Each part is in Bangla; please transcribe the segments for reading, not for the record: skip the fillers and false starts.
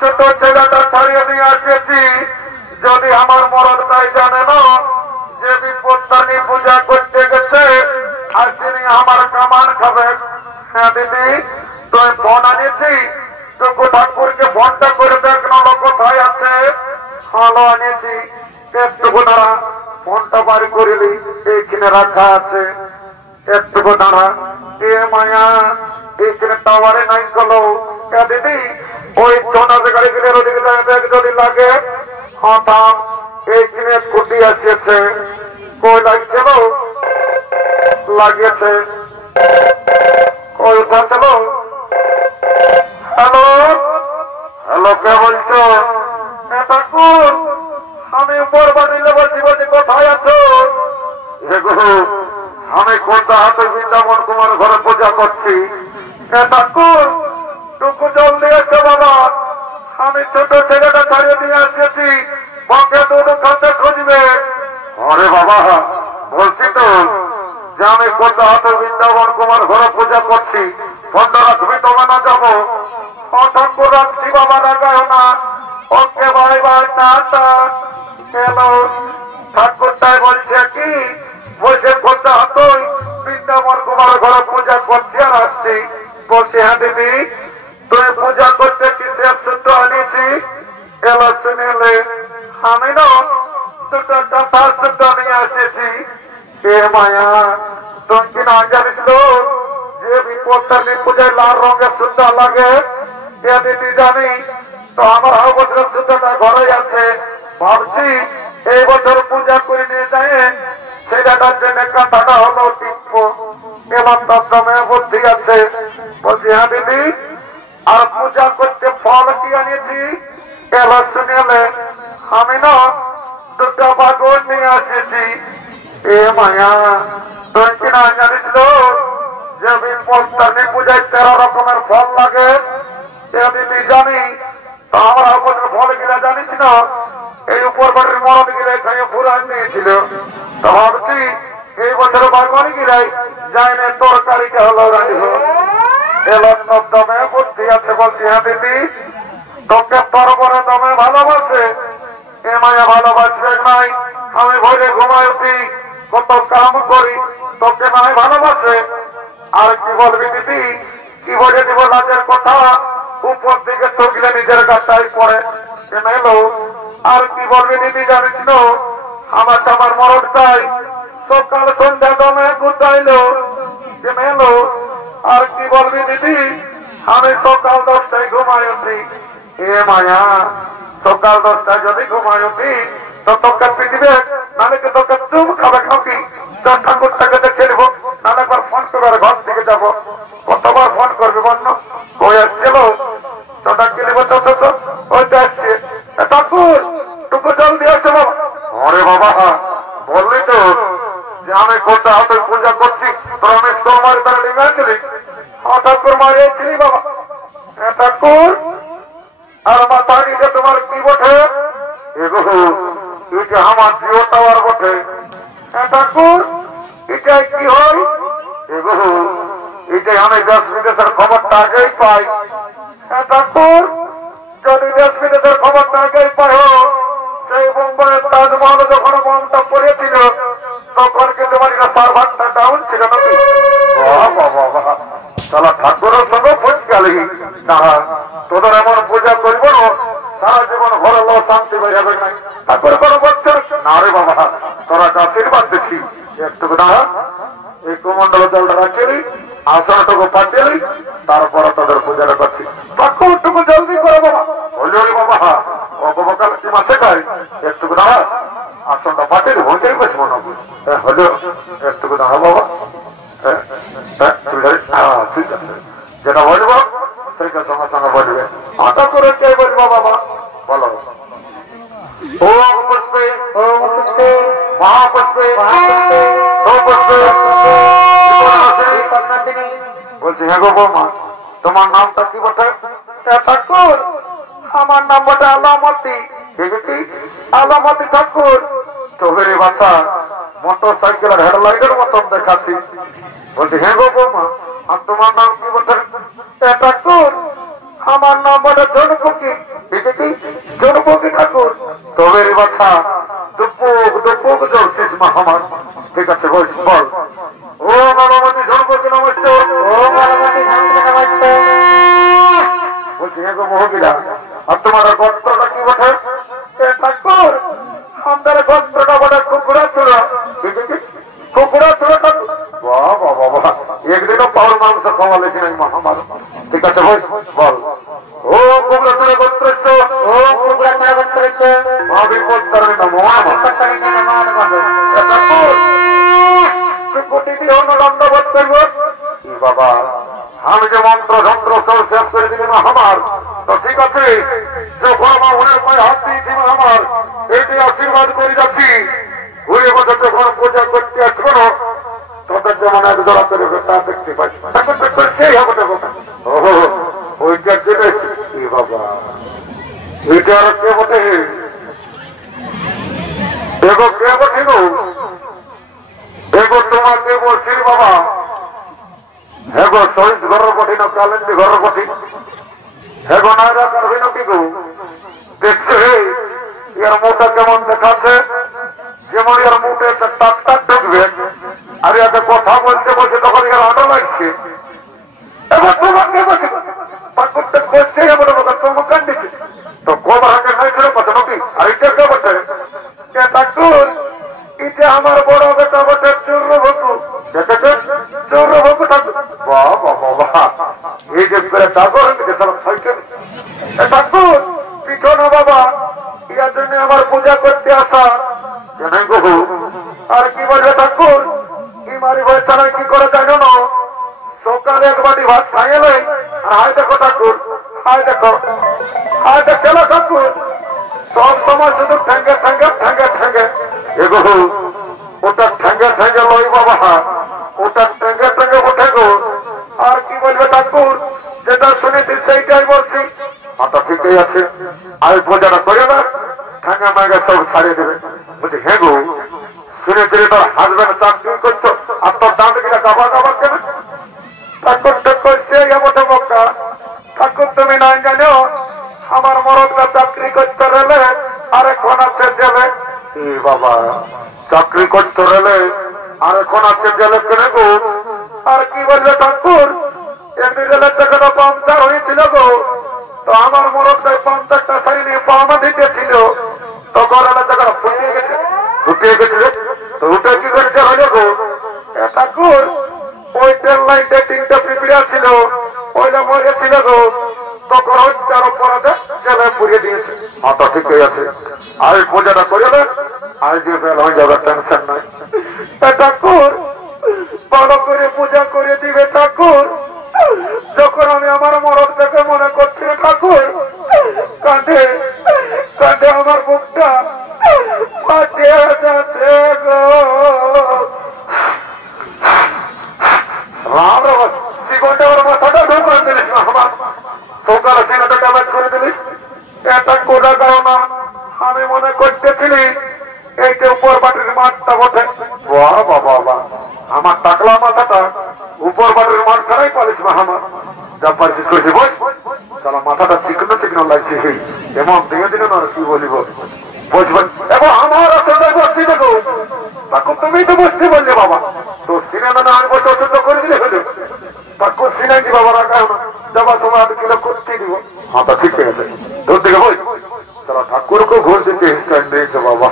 ছোট ছেলেটা ছাড়িয়ে নিয়ে আসেছি, যদি আমার মরদটাই জানে না যে বিপদটা নিয়ে পূজা করতে গেছে আর তিনি আমার কামান খাবে। হ্যাঁ দিদি, তুই ফোন আনিয়েছি, টুকু ঠাকুরকে ফোনটা করে দেখ না কোথায় আছে। ভালো আনিয়েছি, একটুকু দাঁড়া, ফোনটা বাড়ি করিলি, এইখানে রাখা আছে, একটুকু দাঁড়া। এ মায়া, এইখানে টাওয়ারে নাই গেল। দিদি, ওই ছোনা গাড়ি গেলে ওদিকে দেখ যদি লাগে। হ্যাঁ থাম, এইখানে স্কুটি আসিয়েছে, কই লাগছিল, লাগিয়েছে, কই উঠাছিল। হ্যালো হ্যালো, কে বলছো? ঠাকুর, আমি উপর বাড়িলে বলছি, বলছি কোথায় আছো? আমি কোথা হাতে বৃন্দাবন কুমার ঘরে পূজা করছি। ঠাকুর, টুকু জল দিয়েছে বাবা, আমি ছোট ছেলেটা ছাড়িয়ে দিয়ে আসছি, বকে দুধ খাতে খুঁজবে। আরে বাবা, বলছি তো যে আমি কোথা হাতে বৃন্দাবন কুমার ঘরে পূজা করছি, ফোনটা রাখবি তো না যাবো। ঠাকুর রাখছি বাবা, রাখায় না। ওকে বাই বাই, টাটা। হ্যালো, ঠাকুরটাই বলছে কি, বলছে কোথা হাতই বৃন্দাবন কুমার ঘরে পূজা করছি আর আসছি। বলছি হ্যাঁ দিদি, তুই পূজা করতে কিসের সূত্র আনিয়েছি? এলো শুনেলে, আমি না দুটো কথার সূত্র নিয়ে এসেছি। এ মায়া, তুই কি না জানিস তো যে বিপদটা পূজায় লাল রঙের সূত্র লাগে? এ দিদি জানি তো, আমার বছরের সূত্রটা ঘরে আছে, ভাবছি এই বছর পূজা করে নিয়ে যায় সেটার জন্য কাঁথাটা হলো টিপো। এবার তার দামে বুদ্ধি আছে। বলছি হ্যাঁ দিদি, আর পূজা করতে ফল কি আনিয়েছি? এবার শুনেলে, আমি না দুটো বাগন নিয়ে আসেছি। এ মায়া, তুই কিনা জানিস তো যে বিপদটানি পূজায় 13 রকমের ফল লাগে? এ দিদি জানি তো, আমার বছর ফল গিলা জানিস না? এই উপর বাড়ির মরদ গিলে খাইয়ে ফুরান নিয়েছিল, তো ভাবছি এই বছর বাগন গিলাই যাই না, তরকারিটা হলো রাজি হোক। এলো দমে বুদ্ধি আছে। বলছি হ্যাঁ দিদি, তোকে তোর বড় দমে ভালোবাসে, এ মায়া ভালোবাসবে নাই? আমি ভয়ে ঘুমাই উঠি, কত কাম করি, তোকে নাই ভালোবাসে? আর কি বলবি দিদি, কি বলে দিব লাজের কথা, উপর দিকে চোখলে নিজের গাছটাই পড়ে। এলো, আর কি বলবি দিদি জানিস না, আমার মরদটাই সকাল সন্ধ্যা দমে গুটাইলো। এলো, আর কি বলবি দিদি, আমি সকাল 10টায় ঘুমাই উঠি। এ মায়া, সকাল 10টায় যদি ঘুমাই উঠি তো তোকে পৃথিবী, নাহলে কি তোকে চুম খাবে খাবি, তোর ঠাকুরটাকে দেখে নেব, নাহলে একবার ফোন করে ঘর থেকে যাবো। কতবার ফোন করবি বন্য? ওই আসছিল, তোটা কি নেবো? তো ওইটা আসছে। ঠাকুর, টুকু জল দিয়েছে বাবা। আরে বাবা, বললি তো যে আমি কোথা হাতে পূজা করছি, তোর আমি তোমার তারা ডিঙা দিলি। ঠাকুর মারিয়েছিলি বাবা। ঠাকুর, আর মাথা নিচে তোমার কি বটে? এটা আমার জিও টাওয়ার বটে। ঠাকুর, এটা কি হয়? এটাই আমি দেশ বিদেশের খবরটা আগেই পাই। ঠাকুর, যদি দেশ বিদেশের খবরটা আগেই পাই, সেই বোম্বাইয়ের তাজমহল যখন বমটা পড়েছিল তখন কিন্তু তোমার সার্ভারটা ডাউন ছিল নাকি? তাহলে ঠাকুরের সঙ্গে পৌঁছ গেলি না, তোদের এমন পূজা করব না সারা জীবন ঘরে লো শান্তি বের হবে নাই। ঠাকুর কোনো বছর না রে বাবা, তোরা আশীর্বাদ দিচ্ছি। একটু দাঁড়া, এই কুমন্ডল জলটা রাখলি, আসনটুকু পাঠিয়ে, তারপরে তোদের পূজাটা করছি। ঠাকুরটুকু জলদি করে বাবা। বললি রে বাবা, অপবকাল কি মাসে খাই? একটু দাঁড়া, আসনটা পাঠিয়ে ভোটেই বসবো না। হলো, একটু দাঁড়া বাবা। ঠিক আছে, যেটা বলবো সেইটা সঙ্গে সঙ্গে বলবে। আটা করে কে বলবো বাবা? বলো। ওম পুষ্পে, ওম পুষ্পে, মহাপুষ্পে, পুষ্পে। বলছি হ্যাঁ গো বৌমা, তোমার নামটা কি বটে? ঠাকুর, আমার নাম বটে আলামতি। আলামতি ঠাকুর। চোখের বাচ্চা মোটর সাইকেলের হেডলাইটের মতন দেখাচ্ছি। বলছি হ্যাঁ গো বৌমা, আর তোমার নাম কি বটে? ঠাকুর, আমার নাম বটে ঝনকুকি। ইচ্ছা দুপুক দুপুক চলছিস মা আমার। ঠিক আছে বল বল। ও মানবতী ধর্মকে নমস্তে, ও মানবতী ধর্মকে নমস্তে। বলছি হে গো মহিলা, আর তোমার গোত্রটা কি বটে? ঠাকুর আমাদের গোত্রটা বটে কুকুরা চূড়া। কুকুরা চূড়াটা বাবা বাবা একদিনও পাওয়ার মাংস খাওয়ালেছি নাই মা আমার। ঠিক আছে বল বল। ও কুকুরা চূড়া গোত্রস্য, ও কুকুরা চূড়া গোত্রস্য মহাবিপত্তারে নমো নমঃ। বাবা আমি যে মন্ত্র যন্ত্র সব শেষ করে দিলি না আমার, তো ঠিক আছে যখন আমার মনের পায়ে হাত দিয়েছি না আমার, এটি আশীর্বাদ করে যাচ্ছি। ঘুরে বছর যখন পূজা করতে আসবো না তোদের যেমন এক জোড়া করে তা দেখতে পাই সেই হবে ওইটার জন্য বাবা এটা আর কে বটে? দেখো কে বটে গো? দেখো তোমাকে বলছি বাবা। হ্যাঁ গো শহীদ ঘর বটি না কালেন্দি ঘর বটি? হ্যাঁ গো নাইরা কারবি না কি গো? দেখছো এর মুখটা কেমন দেখাচ্ছে, যেমন এর মুখে একটা টাটকা ঢুকবে আর এতে কথা বলতে বলছে তখন এর আটো লাগছে। এবার তোমাকে বলছে ঠাকুরটা করছে এবার তোমাকে কান্দিছে তো গোবর হাতে নাই ছিল কথা নাকি? আর এটা কে বটে? ঠাকুর এটা আমার বড় বেটা বটে চূর্ণ ভকু। দেখেছে চূর্ণ ভকু ঠাকুর। বাবা বাবা এই যে ঠাকুর ঠাকুর পিছনে বাবা ইয়ার জন্য আমার পূজা করতে আসা জানাই বহু। আর কি বলবে ঠাকুর ইমারি বয়সারা কি করে জানো না? সকালে এক বাটি ভাত খাইলে আর হাই দেখো ঠাকুর, হাই দেখো হাই দেখলো ঠাকুর সব সময় শুধু ঠেঙ্গে ঠেঙ্গে ঠেঙ্গে ঠেঙ্গে এগো ওটা ঠেঙ্গে ঠেঙ্গে লই বাবা, ওটা ঠেঙ্গে ঠেঙ্গে ওঠে গো। আর কি বলবে ঠাকুর যেটা শুনেছি সেইটাই বলছি। মাথা ঠিকই আছে আর পূজাটা করে না ঠেঙ্গা মাঙ্গা সব ছাড়িয়ে দেবে। বলছি হ্যাঁ গো শুনেছি তোর হাজবেন্ড চাকরি করছো আর তোর দাঁত কিনা গাবা গাবা কেন? ঠাকুর ঠাকুর সে এমন বকা। ঠাকুর তুমি নাই জানো আমার মরদটা চাকরি করতে রেলে আর এখন আছে জেলে। বাবা চাকরি করতে রেলে আর এখন আছে জেলে কেন গো? আর কি বলবে ঠাকুর একদিন রেলের টাকাটা পাংচার হয়েছিল গো, তো আমার মরদটাই পাংচারটা সারি নিয়ে পাওনা দিতেছিল তখন রেলের টাকাটা ফুটিয়ে গেছে। ফুটিয়ে গেছিল তো ওটা কি করতে হলো গো? ঠাকুর ওই ট্রেন লাইনটা তিনটা পিঁপড়া ছিল ওইটা মরেছিল গো, তখন হত্যার অপরাধে জেলে পুড়িয়ে দিয়েছে। মাথা ঠিকই আছে আর পূজাটা করে দেন আর যে ফেল হয়ে যাবে টেনশন নাই। ঠাকুর ভালো করে পূজা করে দিবে ঠাকুর। যখন আমি আমার মরদ থেকে মনে করছি ঠাকুর কাঁধে কাঁধে আমার বুকটা ফাটিয়ে যাচ্ছে গো। মাথাটা ধর করে দিলিস না আমার সকালে সিনেটা ড্যামেজ করে দিলিস। এটা কোথা কারণ আমি মনে করতেছিলি এই যে উপর বাটির মাঠটা বটে। বাবা বাবা আমার টাকলা মাথাটা উপর বাটির মাঠ ছাড়াই পালিস না আমার যা পারছিস করেছি বল। তাহলে মাথাটা চিকনো চিকনো লাগছে এমন দিনে দিনে না কি বলিব বুঝবেন। এবং আমার আসলে বসতি দেখো তাকে তুমি তো বসতে বললে বাবা তো সিনেমা না আনবো পছন্দ করে দিলে হলো ঠাকুর সিনাই দি বাবা রাখা না যাবার সময় আমি কিলো করতে দিব। মাথা ঠিক আছে তোর দিকে বই চলো ঠাকুরকে ঘুর দিতে দিয়েছে বাবা।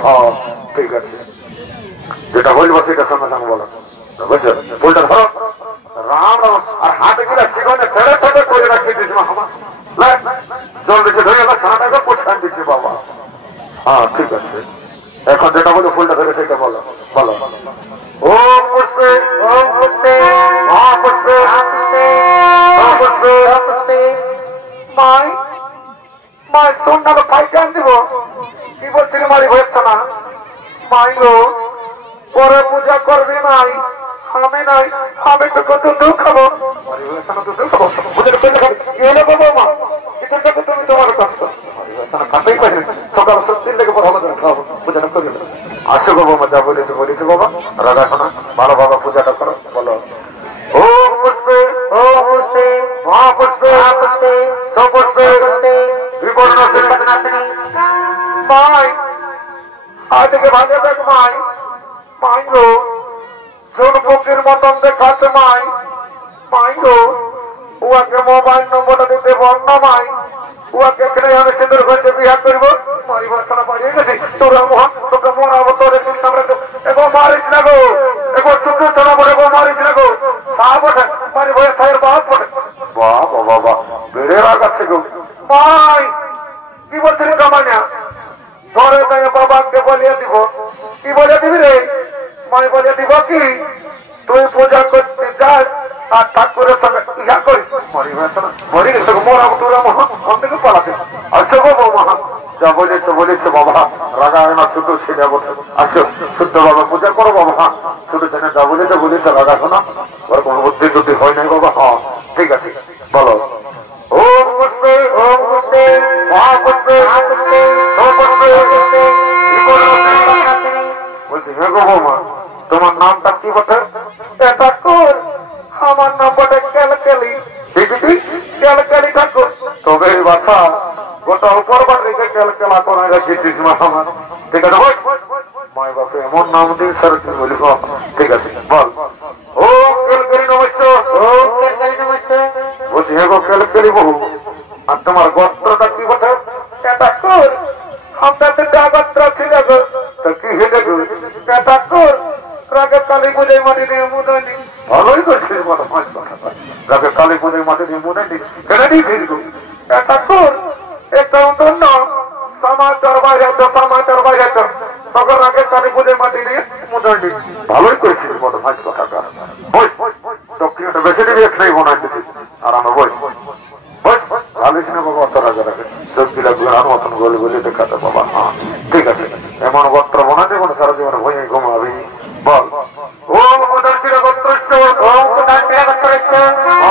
ঠিক আছে যেটা বলবো সেটা সঙ্গে সঙ্গে বলো বুঝছো? ফুলটা ধরো রাম রাম আর হাতে কিনা চিকনে ছেড়ে ছেড়ে করে রাখিয়ে দিয়েছি আমার জল দিকে ধরে খানাটাকে পোষান দিচ্ছি বাবা। হ্যাঁ ঠিক আছে এখন যেটা বলো ফুলটা ধরে সেটা বলো বলো। ওম পুষ্পে ওম পুষ্পে মহাপুষ্পে ওম পুষ্পে পুষ্পে। মাই মাই সোনালো পাইকান দিব কি বলছিল মারি হয়েছে না মাই গো পরে পূজা করবি নাই আমি নাই আমি তো কত দুঃখ খাবো তুমি তোমার কষ্ট সকাল সত্যির লেগে ভালো খাবো পূজাটা করে আসো গো বাবা যা বলেছে বলেছি বাবা রাধা খানা ভালো বাবা পূজাটা করো বলো। ওম পুষ্পে ওম পুষ্পে মহাপুষ্পে পুষ্পে সপুষ্পে বিবর্ণ ভাই আজকে ভালো দেখ মাই, মাই গো ঝুনপুকির মতন দেখাচ্ছে মাই, মাই গো উহাকে মোবাইল নম্বরটা দিতে বর্ণ মাই, উহাকে এখানে আমি সুন্দর ঘরে বিয়া করবো। মারি বাচ্চারা বাড়িয়ে গেছে, তোরা মোহন তোকে মরাবো, তোর একদিন সামনে এগো মারিস না গো, এগো চুক্তি তোরা বলে এগো মারিস না গো, তা বটে মারি ভয়ে সাহের বাদ বটে। বাবা বাবা বেড়ে রাখাচ্ছে গো মাই, কি বলছিলি কামাইনা ধরে তাই বাবাকে বলিয়ে দিব। কি বলে দিবি রে? মাই বলে দিব কি তুই পূজা করতে যাস আর ঠাকুরের সঙ্গে ইয়া করিস। মরি গেছে মরাবো তোরা মহান থেকে পালাতে। আচ্ছা গো বৌমা যা বলেছে বলেছে বাবা, রাগা না ছোট ছেলে বটে। আসো শুদ্ধ বাবা পূজা করো বাবা, ছোট ছেলে যা বলেছে বলেছে, রাগা শোনা ওর কোনো বুদ্ধি টুদ্ধি হয় নাই বাবা। হ্যাঁ ঠিক আছে বলো। ওম পুষ্পে ওম পুষ্পে মহাপুষ্পে বলছি হ্যাঁ গো বৌমা তোমার নামটা কি বটে? ঠাকুর আমার নাম বটে ক্যালকালি। ক্যালকালি ঠাকুর। তবে এই বাছা গোটা উপর বার রেখে ক্যালকালা করে রেখেছিস মা আমার। ঠিক আছে বল মায় বাপে এমন নাম দিয়ে স্যার তুমি বলি। ঠিক আছে বল। ও ক্যালকালি নমস্কার। ও ক্যালকালি নমস্কার। বলছি হ্যাঁ গো ক্যালকালি বহু, আর তোমার গোত্রটা কি বটে? ঠাকুর আমরা তো গোত্র ছিল গো। তো কি হলে গো? ঠাকুর রাগে কালী পুজোয় মাটি দিয়ে মুদানি। ভালোই করছিস বলো মাছ কথা, রাগে কালী পুজোয় মাটি দিয়ে মুদানি কেন দিয়েছিস গো? ঠাকুর একটা অন্য সমাচার বাইরে তো সমাচার বাইরে তো তখন রাগে কালী পুজোয় মাটি দিয়ে মুদানি। ভালোই করেছিস বলো মাছ কথাটা। বই দক্ষিণটা বেশি দিবি একটাই বোনাই দিচ্ছিস আর আমরা বই ভালিস না বাবা। অত রাগে রাগে দক্ষিণা ঘোরার মতন গলি গলি দেখাতে বাবা। হ্যাঁ ঠিক আছে এমন গোত্র বোনাতে কোনো সারা জীবনে ভয়ে ঘুমাবি। বল ওম কুদন্তির গোত্রস্য ওম কুদন্তির গোত্রস্য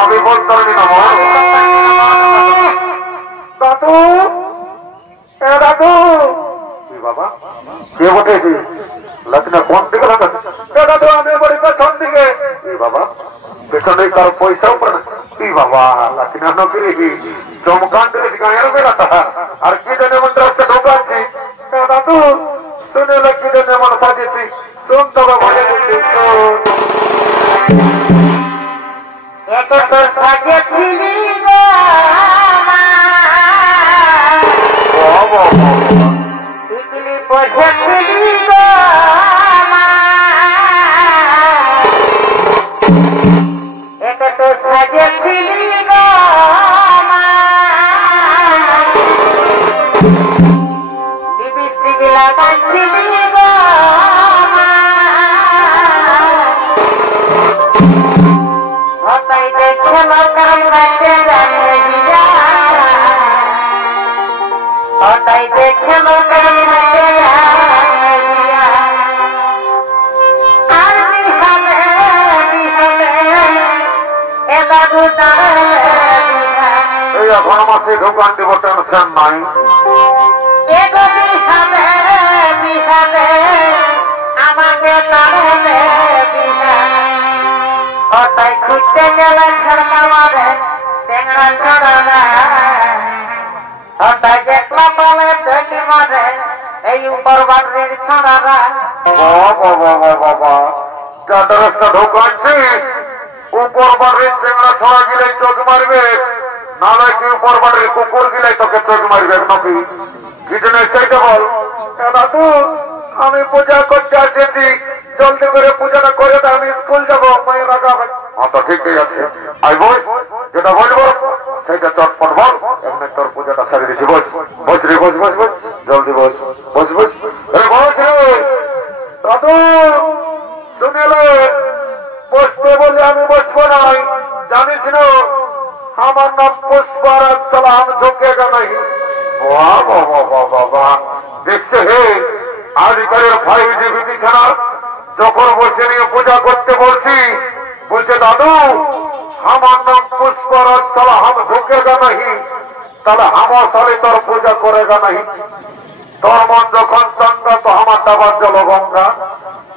আমি বলতারি নমঃ। দাদু এ দাদু। কি বাবা কে বটেছি? লাঠিটা কোন দিকে লাগাচ্ছে? দাদু আমি বলি পেছন দিকে। কি বাবা পেছনে কারো পয়সাও পড়ে? কি বাবা লাঠিটা নকরি চমকান দিলে গায়ের বেড়াতা আর কি জানে মন্ত্র হচ্ছে ঢোকাচ্ছি। দাদু শুনে কি জানে মন সাজিয়েছি শুন তবে ভয়ে এত তোর সাজিয়েছিলি বসেছিলি এত তোর সাজিয়েছিলি এখন মাসে ঢোকান দিব টেনশন নাই। আমাকে খুঁজতে গেলে দেখলাম বলে দেখি মারে এই উপর বাড়ির ছাড়ারা। বাবা যাদের একটা ঢোকাচ্ছি উপর বাড়ির চেংড়া ছড়া গিলে চোখ মারবে, নালে কি উপর বাড়ির কুকুর গিলে তোকে চোখ মারবে নাকি? কি জন্য চাইতে বল? দাদু আমি পূজা করতে আসেছি, জলদি করে পূজাটা করে তো আমি স্কুল যাবো, মায়ের রাখাবে। হ্যাঁ তো ঠিকই আছে আই বল, যেটা বলবো সেটা চটপট বল। এমনি তোর পূজাটা সারিয়ে দিচ্ছি। বস বস রে বস বস বস জলদি বস বস বস বস রে দাদু। শুনেলে বসতে বললে আমি বসবো নাই, জানিস না আমার নাম পুষ্পারাজ সালাম ঝুঁকেগা নাই। বাবা দেখছে হে আজকালের 5G বিছানা যখন বসে নিয়ে পূজা করতে বলছি বলছে দাদু আমার নাম পুষ্পারাজ সালাম ঝুঁকেগা নাহি, তাহলে আমার সালে তোর পূজা করেগা নাহি। তোর মন যখন চাঙ্গা তো আমার ডাবার জল গঙ্গা,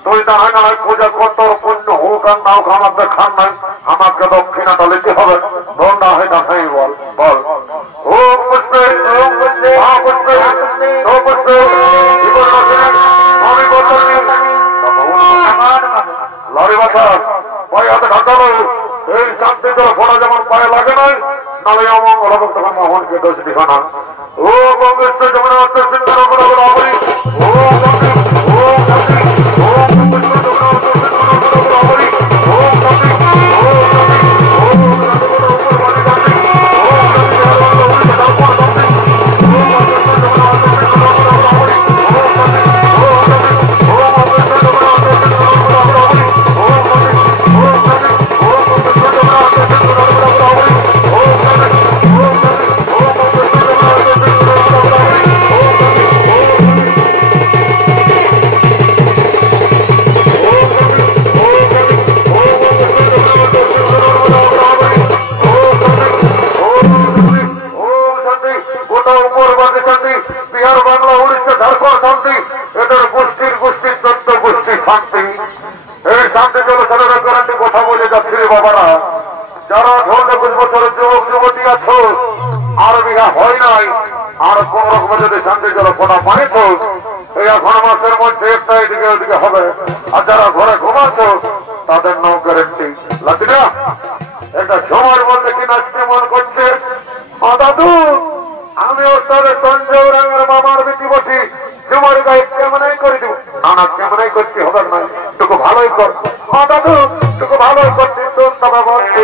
তুই না হয় না পূজা কর, তোর পুণ্য হোক আর না হোক আমার দেখার নাই, আমাকে দক্ষিণাটা লিখতে হবে। বল না হয় না হয় বল বল। ও পুষ্পে ও পুষ্পে ও পুষ্পে ও পুষ্পে নালে অমঙ্গল হবে তখন মোহনকে দোষ দিবা না। ও গঙ্গেশ্বর যমুনা সুন্দর ও গঙ্গেশ্বর বিহার বাংলা উড়িষ্যা ঝাড়খণ্ড শান্তি এদের গোষ্ঠীর গোষ্ঠীর 14 গোষ্ঠীর শান্তি। এই শান্তি জলসারের গ্যারান্টি কথা বলে যাচ্ছি বাবারা। যারা 20 বছরের যুবক যুবতী আছো আর বিঘা হয় নাই আর কোন রকমের যদি শান্তি জল ফোটা পানিত এই এখন মাসের মধ্যে একটা এদিকে ওদিকে হবে। আর যারা ঘরে ঘুমাচ্ছ তাদের নো গ্যারেন্টি লাগবে। একটা সময়ের মধ্যে কি নাচতে মন করছে দাদু আমি ওস্তাদের সঞ্জয় রাঙের মামার বেটি বসি তোমার গায়ে কেমনাই করে দিব। না কেমনাই করতে হবে না টুকু ভালোই কর দাদু টুকু ভালোই করছি তোর তবে বলছি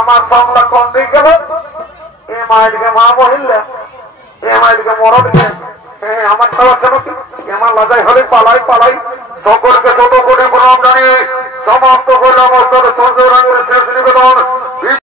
আমার বাংলা কম দিয়ে গেল এ মায়েরকে মা বহিলে এ মায়েরকে মরণকে আমার খাওয়া কেন কি আমার লাজাই হলে পালাই পালাই সকলকে ছোট করে প্রণাম জানিয়ে সমাপ্ত করলাম সঞ্জয় রাঙের শেষ নিবেদন।